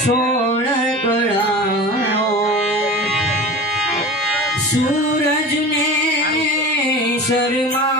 સોળ કળાઓ સૂરજને શર્મા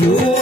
you.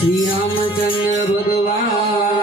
શ્રી રામચંદ્ર ભગવાન.